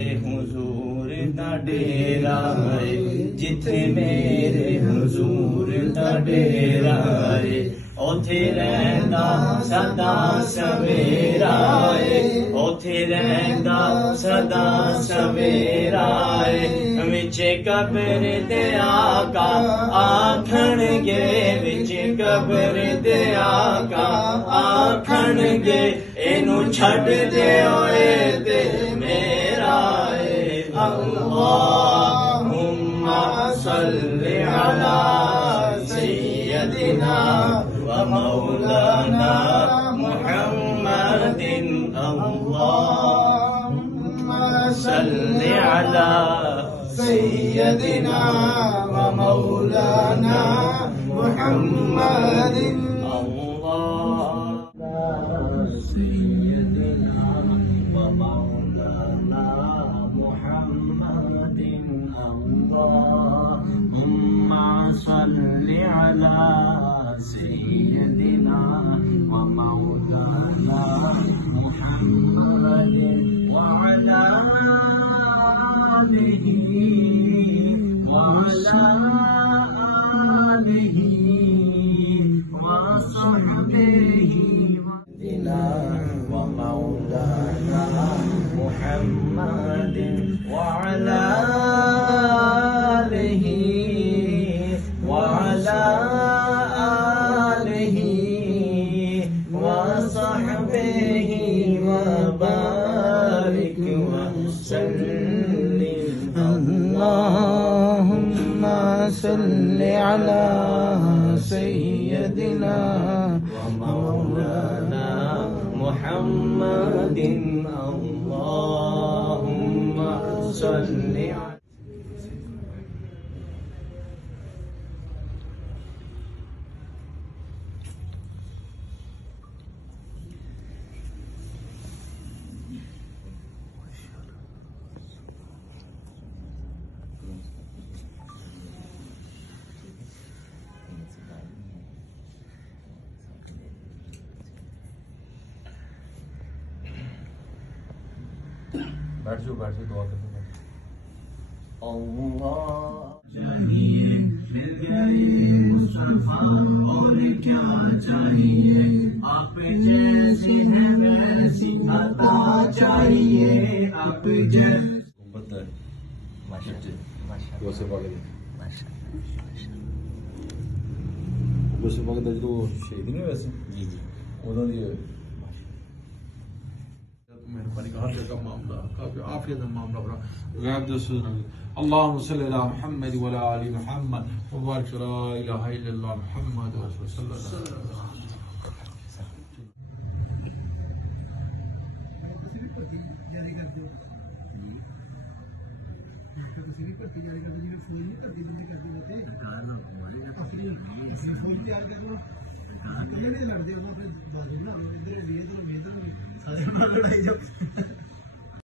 हुजूर दा डेरा है, जिथे मेरे हुजूर दा डेरा है, ओथे रहंदा सदा सवेरा है, ओथे रहंदा सदा सवेरा है। विचे कब्र दे आका आखणगे, विचे कब्र दे आका आखणगे, एनू छड़ दे ओए ते मेरा है। अल्लाहुम्मा सल्लि अला सय्यदिना व मौलाना मुहम्मदिन। अल्लाहुम्मा सल्लि अला सय्यदिना व मौलाना मुहम्मदिन। अल्लाहुम्मा सल्लि अला सय्यदिना व मौलाना मुहम्मदिन व अला आलिहि व सहबिहि व मौलाना मुहम्मदिन व अला अल्लाहुम्मा सल्लि अला सय्यदिना व मौलाना मुहम्मदिन। अल्लाहुम्मा सल्लि बैठ जाओ दुआ करते हैं। अल्लाह चाहिए मिल गए मुस्तफा, और क्या चाहिए, आप जैसी है वैसी अता चाहिए, आप जैसे जो शहीद नहीं वैसे जी जी उन्होंने मेहरबानी का हर जगह मामला काफी आफियत का मामला बड़ा गैब दोस्तों। अल्लाहुम्मा सल्लि अला मुहम्मद व अला आलि मुहम्मद व बारिक अला इलाहा इल्लल्लाह मुहम्मद रसूल सल्लल्लाहु अलैहि वसल्लम।